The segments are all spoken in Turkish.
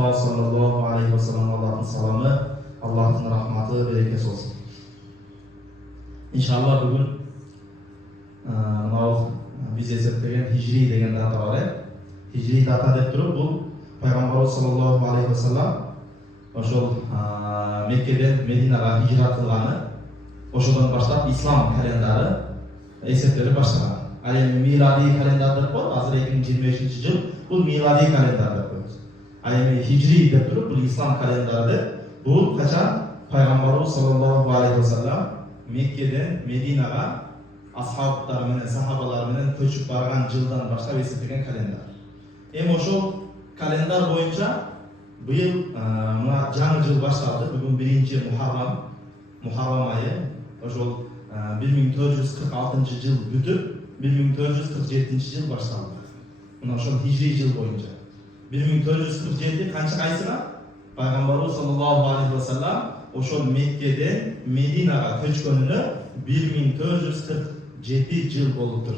Mustafa sallallahu aleyhi ve sellem Allah'ın salamı, Allah'ın rahmatı, bereketi olsun. İnşallah bugün biz esirtegen Hicri degen data var. Hicri data dep turup bu Peygamberimiz sallallahu aleyhi ve sellem oşol Mekke'den Medine'ye hicrat kılgаны, oşodan başlap İslam kalenderi esirtleri başlagan. Al miladi kalender dep koyup, hazır 2025 yıl bu miladi kalender dep koyuyoruz. Al Hicri dep turup bu İslam kalenderi bu kaçan Peygamberimiz sallallahu aleyhi ve sellem Mekke'den Medine'ye ashablar menen, sahabalar menen köçüp bargan жылдан başlap esirtеген kalender. Hem oşol kalender boyunca bu yıl жаңы жыл başladı. Bugün 1. Muharram ayı. Oşol 1446 yıl bütüp 1447 yıl başladı. Buna oşol Hicri yıl boyunca. 1447 kançı kaysına? Peygamberimiz sallallahu aleyhi ve sellem oşol Mekke'den Medine'ye köçkönünü 1447 yıl boluptur.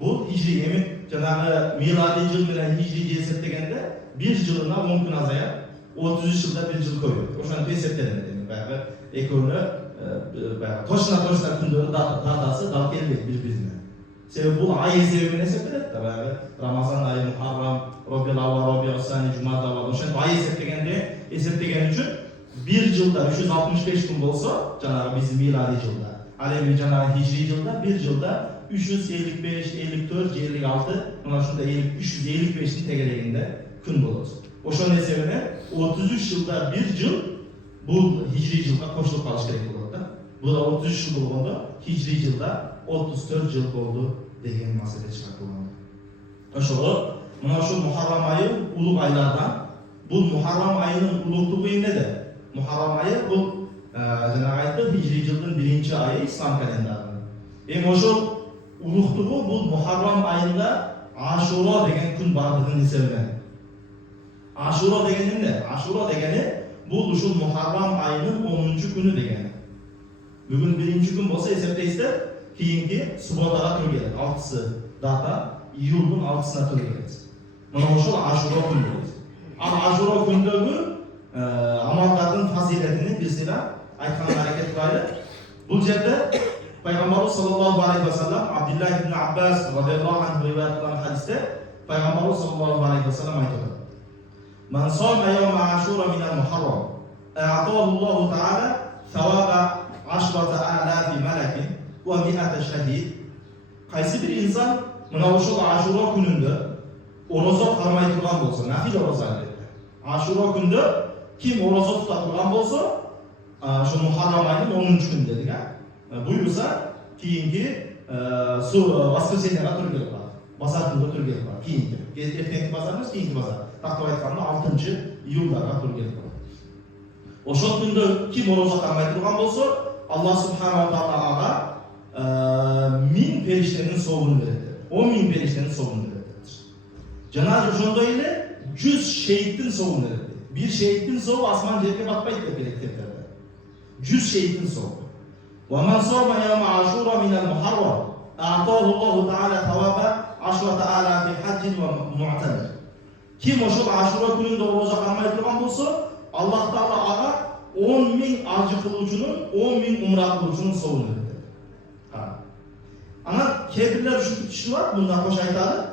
Bu Hicri emin janağı miladi yıl bilen Hicri esirttegende bir yılına 10 gün azayar, 33 yılda bir yıl koyuyor. Oşan esirttelemedi demek. Bayağı ekönü toşuna kündörü datası dal gelmeydi birbirine. Sebebi bu ay sebebine esirttelet de bayağı Ramazan ayı, Muharram, Rabiul Awwal, Rabiul Sani, Cuma'da var. Oşan ay esirttegen üçün bir yılda 365 gün bolsa, janağı bizim miladi yılda. Alemi janağı Hicri yılda, bir yılda 355, 54, 56, ona şunda 355'in tegeleginde gün bolot. Oşon esebine 33 yılda bir yıl bu Hicri yılda koşulup kalış gerek bolot da. Bu da 33 yıl bolganda Hicri yılda 34 yıl boldu degen mesele çıkartılgan. Oşolu, mına şu Muharram ayı uluk aylardan. Bu Muharram ayının ulukluğu nede? Muharram ayı bu janağı Hicri yılın 1. ayı İslam kalendarının. Hem oşol ulukluğu bu Muharram ayında Aşura degen gün bardığın esebine. Aşura degeni ne? Aşura degeni bu şu Muharram ayının 10. günü degeni. Bugün 1. gün bolsa esepteyse keyinki Subota'ga tur gelir. 6'sı data iyulun 6'sına tur gelir. Mana oşol Aşura günü gelir. Al Aşura gündögü amallarının faziletini bizlere aytkan hareket kılaylı. Bu jerde Peygamberimiz sallallahu aleyhi ve sellem Abdullah ibn Abbas radıyallahu anh rivayet kılan hadiste Peygamberimiz sallallahu aleyhi ve sellem aytıyor. من صام يوم عاشوراء من المحرم أعطاه الله تعالى ثواب 10,000 ملك و100 شهيد. Qaysi bir insan mına oşul Aşura gününde oroza karmay turgan bolsa, nafil oroza elbette. Aşura günde kim oroza tuta turgan bolsa, şu Muharram ayının 10. günü dedik ha. Buyursa keyinki Воскресенье'ga tur gelip var. Bazar günde tur gelip var. Keyinki. Ertenki bazarımız keyinki bazar. Taktava aytkanda 6. iyuldaga tur gelip var. Oşol günde kim oroza karmay turgan bolsa, Allah subhanahu wa ta'ala 1000 periştenin soğunu verir. 10.000 periştenin soğunu verir. Cenab-ı Oşonda ile 100 şehittin soğunu verir. Bir şehittin soğu asman cerke batmaydı da belirtirlerdi. 100 şehittin soğu. وَمَنْ صَوْمَ يَوْمَ عَاشُورَ مِنَ الْمُحَرَّمِ أَعْطَاهُ اللّٰهُ تَعَالَى ثَوَابَ 10,000 فِي حَجٍّ وَمُعْتَمِرٍ. Kim oşul Aşura gününde oroza karmay turgan bolsa, Allah Taala aga 10.000 acı kılıcının, 10.000 umra kılıcının soğunu verir. Ana kebirler şu kişi var, bundan hoş aytadı.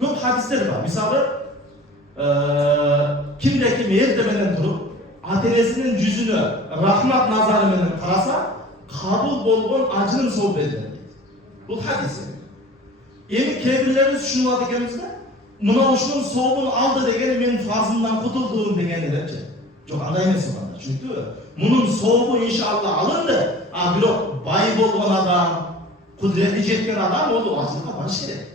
Çok hadisler var. Misalı kimde kim evdemeden durup atenesinin yüzünü rahmat nazarı menen karasa kabul bolgon acının soğuk edilir. Bu hadisi. Evi kebirlerin şunu var dekemizde, mına oşunun soğuğunu aldı degeni benim farzımdan kurtulduğum degeni derce. Çok aday emesi var. Çünkü bunun soğuğu inşallah alındı. Bir o bay bolgon adam, kudretli jetken adam oldu, acılığa barış gerek.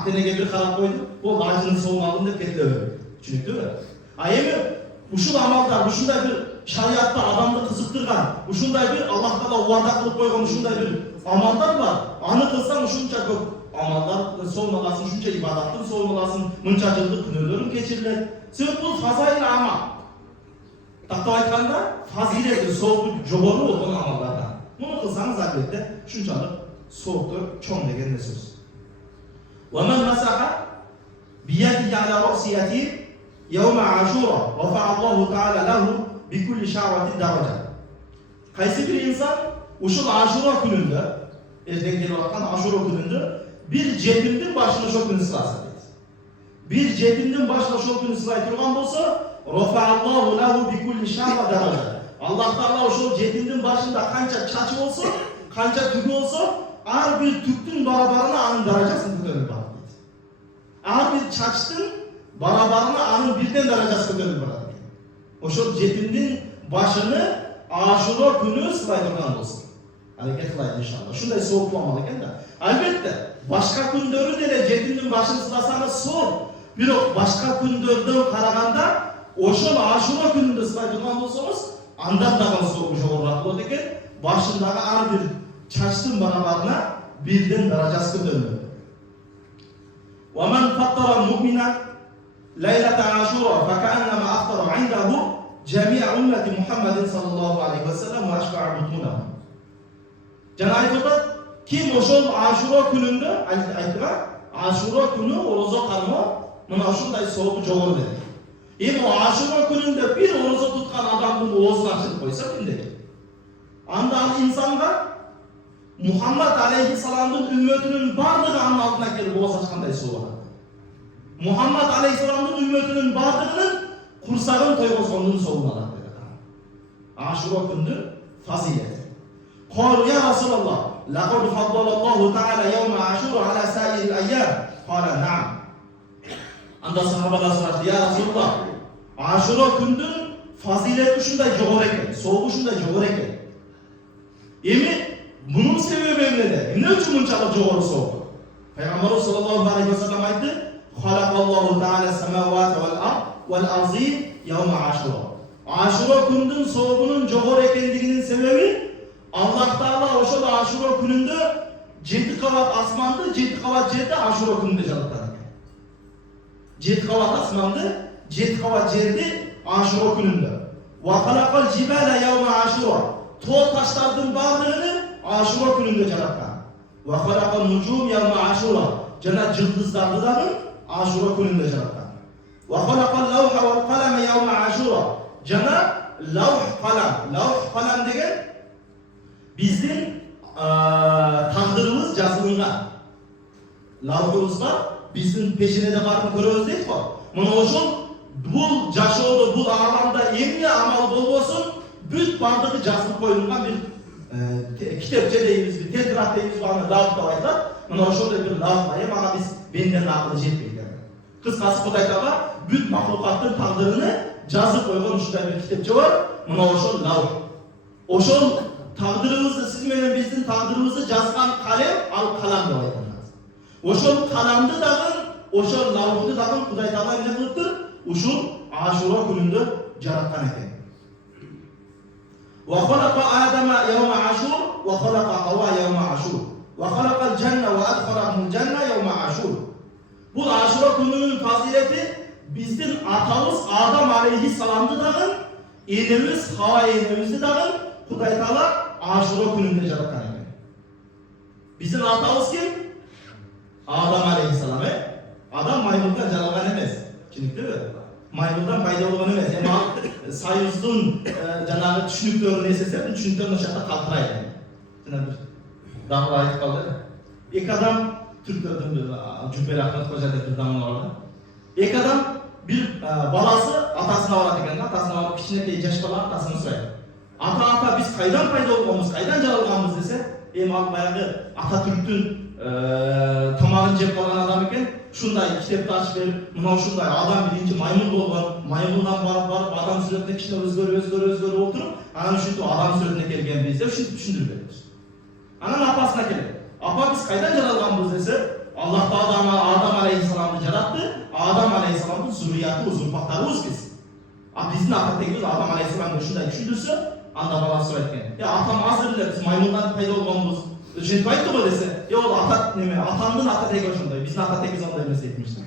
Atenege bir karak koydu, o acının soğuğunu alındı, ketlevi. Çünkü ayemi, uşul amallar, uşunday bir şariatta adamды kızıktırgan, uşunday bir Allah Taala uanda kılıp koygan uşunday bir amallar var. Anı kılsan uşunca köp amallar soğumalasın, uşunca ibadattın soğumalasın, mınça жылдык күнөөлөрүн keçiriler. Sebep bu fazail amal. Taktava aytkanda fazileti, soğuğu jogorу болгон amallardan. Bunu kılsanız elbette şunçalık soğuktur, çoğun degen söz. وَمَنْ مَسَحَ بِيَدِهِ عَلَى رَأْسِ يَتِيمٍ يوم عاشوراء رفع الله تعالى له بكل شعوة درجة. Kaysi bir insan uşul Aşura gününde, erden gelip atkan Aşura gününde bir cetimdin başına şok günü sırası deydi. Bir cetimdin başına şok günü sırayı turgan bolsa, Rafa'allahu lahu bikulli şa'va daraja. Allah Teala uşul cetimdin başında kança çaçı olsun, kança tügü olsun, ağır bir tüktün barabarına anın daracasını kötörülür bana deydi. Ağır bir çaçtın barabarına anın birden daracası kötörülür bana deydi. Uşul cetimdin başını Aşura günü sıraydırgan olsun. Hareket kılaydı inşallah. Şunday soğuklamalı eken de. Elbette başka gündörü de cetimdin başını sırasanız soğuk. Bir o başka gündörden karaganda oşul Aşura gününde sıraydırgan olsanız andan da soğumuş olur rahatlı eken başındaki ağır bir çaçtın barabarına birden daracası dönüyor. وَمَنْ فَطَّرَ الْمُؤْمِنَ لَيْلَةَ عَاشُورَ فَكَأَنَّمَا أَفْطَرَ عِنْدَهُ Cemiye ümmeti Muhammedin sallallahu aleyhi ve sellem ve aşba'a butmunahum. Cenab-ı kim oşol Aşura gününde aytıra Aşura günü orozo kanma mına şunday soğuğu çoğur dedi. O Aşura gününde bir orozo tutkan adamın oğuzunu açıp koysa kimdir? Andan insanlar Muhammed aleyhisselamın ümmetinin bardığı anın altına gelip oğuz açkanday soğuğu. Muhammed aleyhisselamın ümmetinin bardığının kursağın toygozgonluğunu soğumalar dedi. Aşura gündür fazileti. Kalu ya Resulallah, laqad faddalallahu ta'ala yevme aşura ala sairil eyyam. Kala na'am. Anda sahabalar sorardı, ya Resulallah, Aşura gündür fazileti şunday joğur eken, soğuğu şunday joğur eken. Bunun sebebi ne? Ne için bunçalık joğur soğuğu? Peygamber sallallahu aleyhi ve sellem aydı, Halakallahu ta'ala semavati vel ard vel azim yevme aşura. Aşura gününün soğuğunun joğur ekenliğinin sebebi Allah Teala oşul Aşura gününde 7 kavat asmandı, 7 kavat yerde Aşura gününde jaratan. 7 kavat asmandı, 7 kavat yerde Aşura gününde. Ve halakal cibale yevme aşura. Tol taşlardan bağlarını Aşura gününde jaratan. Ve halakal nucum yevme aşura. Cennet yıldızlardı da Aşura gününde jaratan. وَخَلَقَ اللَّوْحَ وَالْقَلَمَ يَوْمَ عَاشُورَ. Cana lavh kalam. Lavh kalam degen bizim takdırımız yazılıngan. Lavhımız var. Bizim peşine de varını görüyoruz değil mi? Bunu oşul bu jaşoğlu, bu alamda emni amal bolbosun büt bardığı жазылып koyulgan bir kitapçe deyimiz, bir tetrat deyimiz bana lavh da aylar. Bunu oşul da bir lavh var. Bana biz benden akıllı jetmeydi. Kıskası Kuday Teala büt mahlukatın takdırını жазып koygan uşunday bir kitapçı var. Mına oşol lavh. Oşol takdırımızı, siz menen bizdin takdırımızı жазgan kalem al kalam dep aytılат. Oşol kalamды dagы, oşol lavhты dagы Kuday Teala ne kılıptır? Uşul Aşura gününde jaratkan eken. Ve khalaqa Adama yevme aşur ve khalaqa Havva yevme aşur. Ve khalaqal cenne ve adkhalahumul cenne yevme aşur. Bu Aşura gününün fazileti bizden atamız Adam aleyhisselam'dı dağın, enemiz Hava enemizdi dağın, Kuday Teala Aşura gününde jaratan eken. Bizim atamız kim? Adam aleyhisselam. Adam maymundan jaralgan emes. Çünkü değil mi? Maymundan payda olgan emes. Ama sayızdın janağı düşünüktörünü eseserdin, düşünüktörünü şartta kaltıraydı. Şuna bir dağla ayıp kaldı. İlk adam Türklerden bir Cübbeli Ahmet Hoca da bir damla vardı. İlk adam bir balası atasına vardı ekan, atasına varıp kiçinekey jaş bala atasını soraydı. Ata biz kaydan payda olganbız, kaydan jaralganbız dese, al bayağı Atatürk'ün tamağını jep kalgan adam eken, şunday kitapты açıp berip, mına şunday adam birinci maymun bolgan, maymundan barıp adam suretine kişine özgörü oturup, anam şuntu adam suretine kelgen bizde, şuntu düşündürüp beririz. Anam apasına kelip. Apa biz kaydan jaralganbız dese, Allah da Adam aleyhisselam'ı jarattı, Adam aleyhisselam'ın zürriyatı, uzurpaklarımız biz. Bizin ata tegimiz Adam aleyhisselam'ı şunday düşündürse, anda bana söyletken. Ya atam hazır bile biz maymundan payda olganbız. Şimdi ayıptı mı dese, ya o da atamdın ata tegi oşunday, bizin ata tegimiz anday emesi etmişler.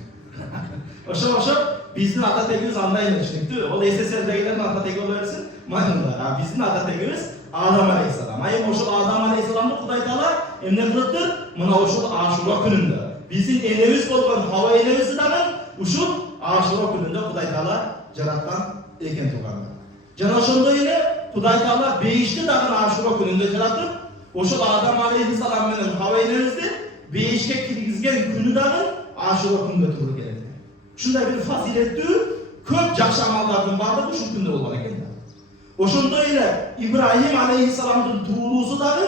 Oşap, bizin ata tegimiz anday emesi değil mi? O da SSR'dekilerin ata tegi oluversin, maymunda. Bizin ata tegimiz Adam aleyhisselam. Ayım oşul Adam aleyhisselam'ı Kuday Teala emne kılıptır, mına oşul Aşura gününde. Bizim enemiz bolgan Hava enemizi dağın, uşul Aşura gününde Kuday Taala jaratkan eken tuğanda. Jana ошондой эле Kuday Taala beyişti dagы Aşura gününde jaratıp, oşol Adam aleyhissalam menен Hawa enemizni beyişke kirgizgen günü dagы Aşura gününe to'g'ri keladi. Shunday bir faziletli köp jakşı amaldardын bardыгы ушул күндө болгон экен. Ошондой эле Ибрahim aleyhissalamдын туулуусу дагы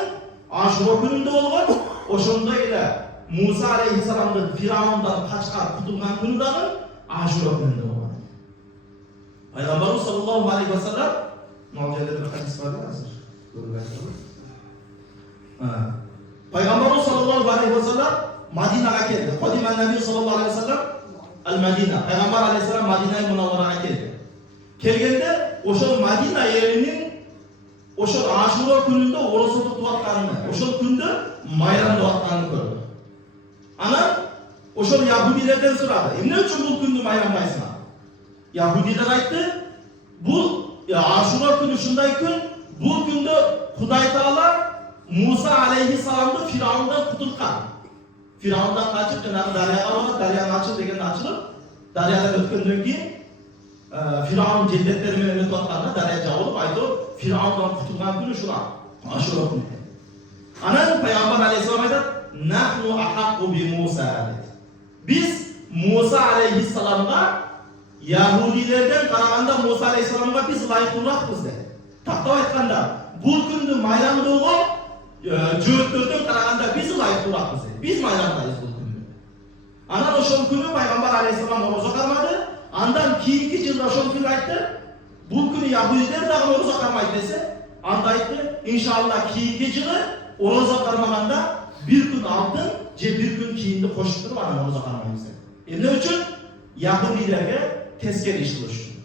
Aşura gününde болгон. Ошондой эле Musa aleyhissalamдын Firavundan kaçkar kutulgan günü dagı Aşura gününde болгон. Peygamberimiz sallallahu aleyhi ve sellem Mavca'da bir hadis var ya hazır. Peygamberimiz sallallahu aleyhi ve sellem Madina'ya geldi. Kadimen Nebi sallallahu aleyhi ve sellem El-Medina. Peygamber aleyhisselam Madina'yı Munavvara'ya geldi. Kelgende oşol Madina yerinin oşol Aşura gününde oruç tutup atkanını, oşol günde mayramda atkanını gördü. Ana oşol Yahudilerden soradı. Ne için bu günde mayramdaysın? Yahudiler aytdı. Bu Aşura günü şunday gün, bu günde Kuday Taala Musa aleyhissalam'ı Firavundan kutulkan. Firavundan kaçıp cenab-ı Darya'ya varıp, Darya'nın açıl degende açılıp, Darya'dan ötkenden keyin Firavun ceddetleri menен ötüp atkanına Darya jabılıp aytып, Firavundan kutulgan günü şuna. Aşura günü. Anan Peygamber aleyhissalam aytadi, "Nahnu ahaqqu bi Musa." Biz Musa aleyhissalam'a Yahudilerden qaraganda Musa aleyhissalam'a biz layıklırakpız dedi. Taktap aytkanda, bu gündü mayramdoogo jөөттөрдөн qaraganda biz layıklırakpız dedi. Biz mayramdayız bu gündü. Anan oşol günü Peygamber aleyhissalam oruza karmadı. Andan kiyinki жылда ошол күнү айтты. Бул күнү Яхудилер дагы орозо кармайт десе, анда айтты, иншалла кийинки жылы орозо кармаганда bir gün алдын же bir gün кийинди кошуп туруп анан орозо кармайбыз деп. Эмне үчүн? Яхудилерге тескери иш кылыш үчүн.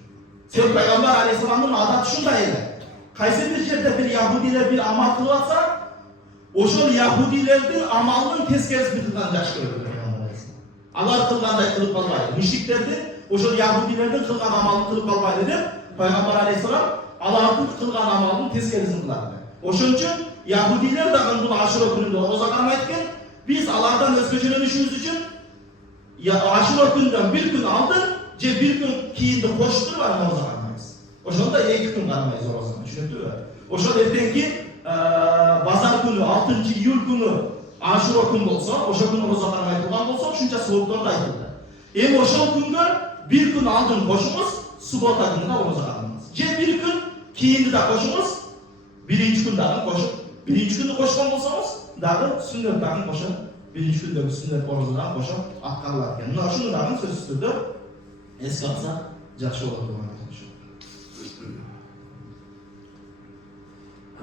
Себеби Peygamber aleyhissalamдын адаты ушундай эле. Кайсы бир жерде bir Яхудилер bir амал кылып атса, ошол Яхудилердин амалынын тескерисин кылган жакшы көрөт. Алар кылгандай кылып калбайт. Мüşriklerдин oşol Yahudilerden kılgan amalını kılıp kalmaydı деп, Peygamber aleyhisselam Allah'ın kılgan amalının teskerisini kılardı. Oşun için Yahudiler de bunu Aşura gününde oruza karmaydıkken, biz Allah'tan özgöçüne düşümüz için Aşura gününden bir gün aldın, bir gün kiyindi koştur var oruza karmayız. Oşun da 2 gün karmayız orozdan, düşünüldü mü? Oşun ertenki Pazar günü, 6. iyul günü Aşura günü olsa, oşun gün oruza karmayı kılgan olsa, şunca soğuklarda aytıldı. Oşol günü bir gün aldın koşumuz, subota gününe oruza kalmamız. Bir gün kiyindi de koşumuz, birinci gün dağın koşup, birinci günü koşkan olsanız, dağın sünnet dağın koşup, birinci günde sünnet oruza dağın koşup, akkarlarken. Şunu dağın söz üstüdür, eski atsa, жақсы olur.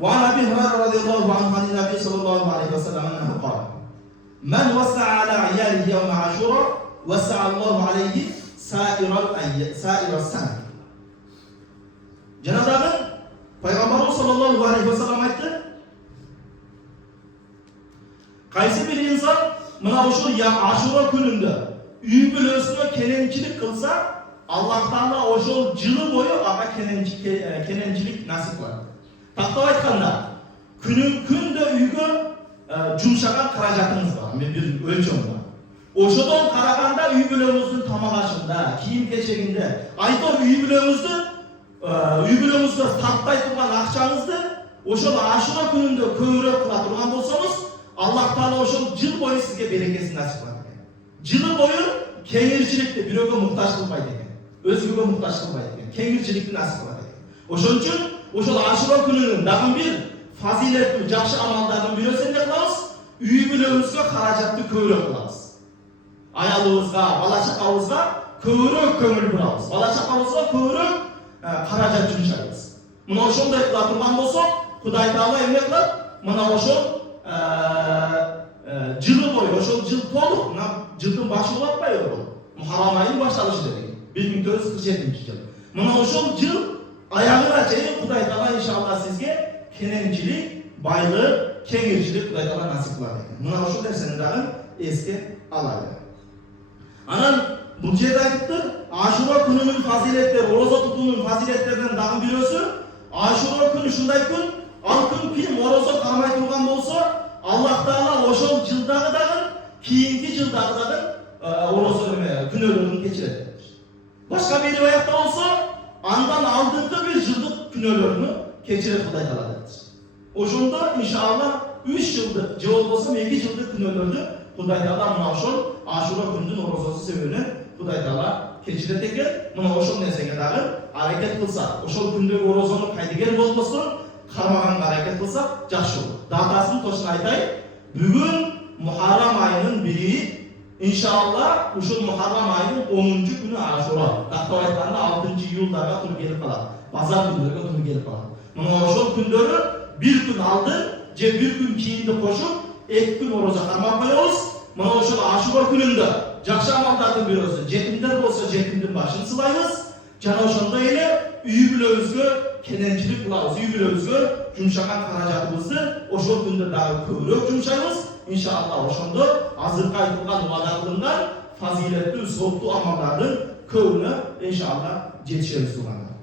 وعن أبي هريرة رضي الله عنه عن النبي صلى الله عليه وسلم أنه قال: من وسع على عياله يوم عاشوراء وسع الله عليه sair sen. Cenab-ı Peygamberimiz sallallahu aleyhi ve sellem aytdı. Qaysi bir insan mına uşul Aşura gününde üy bölösüne kenençilik kılsa, Allah Taala oşol jılı boyu aga kenençilik nasip var. Taktap aytkanda, күндө үйгө жумшаган каражатыңыз бар, bir ölçüm var. Oşodon karaganda üy bölömüzdün tamam aşında, kiyim keçeginde, aytor üy bölömüzde taktay turgan akçanızdı, oşol Aşura gününde köyrök kıla turgan bolsanız, Allah Taala oşol jıl boyu sizge berekesini nasip kılат eкен. Jılı boyu kengirçilikte biröөгө muhtaç kılбайт экен, өзгөгө muhtaç kılбайт экен, kengirçilikти nasip kılат экен. Oşon үчүн oşol Aşura gününün dagы bir faziletli, жақсы амалдардын бирөөсү эмне кылабыз? Üy bölömüzгө каражатты көбүрөөк кылабыз. Ayalığızga, bala-çakağızga kövrök köngül burabız. Bala-çakağızga kövrök karajat jumşayбыз. Mına oşonday kıla turgan bolsok, Kuday Taala emne kılat? Mına oşol jılı boyu, oşol jıl tolup, jıldın başı bolup atpayбы бул? Muharram ayının başlalışı dedik. 1447-yıl. Mına oşol jıl ayağına çeyin Kuday Taala inşallah sizge kenençilik, baylık, kengirçilik Kuday Taala nasip kılar eкен. Mına oşol derseni dagı eski alaydı. Anan bu жерде айтыптыр, Aşura gününün faziletleri, oruza tutuunun faziletlerinden dagы birөөsü, Aşura günü şunday gün, al gün kim oruza karmay turgan bolsa, Allah Taala oşol jıldagı dagы, kiyinki jıldagı dagы oruza günölөрүн кечирет. Başka bir rivayatta olsa andan aldıkta bir yıllık günölerini keçirip Huday taladıdır. Oşunda inşallah 3 yıllık yıl olsa 2 yıllık günölerini Huday Taala mına oşol Aşura gündün orozası sebebini Huday Taala keçirip eken mına oşol nesege dağı hareket kılsa, oşol gündeki orozonu kaydıger olmasın, karmagan hareket kılsa жақсы olur. Datasını toşun aytay, bugün Muharram ayının biri inşallah uşul Muharram ayının 10. günü Aşura. Dakta aytanda 6. iyuldaga tur gelip kalan. Pazar günlerine tur gelip kalan. Mına oşol günleri bir gün aldın, je bir gün kiyindi koşup, 2 gün oroza karmak koyuyoruz. Mına oşol Aşura gününde жақсы амалдардың бирөөсү, жетимдер болсо жетимдин башын сылайбыз. Жана ошондой эле үй бүлөбүзгө кененчилик кылабыз. Үй бүлөбүзгө жумшаган каражатыбызды ошол күндө дагы көбүрөөк жумшайбыз. Иншалла ошондо азыркы айтылган убада кылынган фазилеттүү, сооптуу амалдардын көбүнө иншалла жетишебиз туугандар.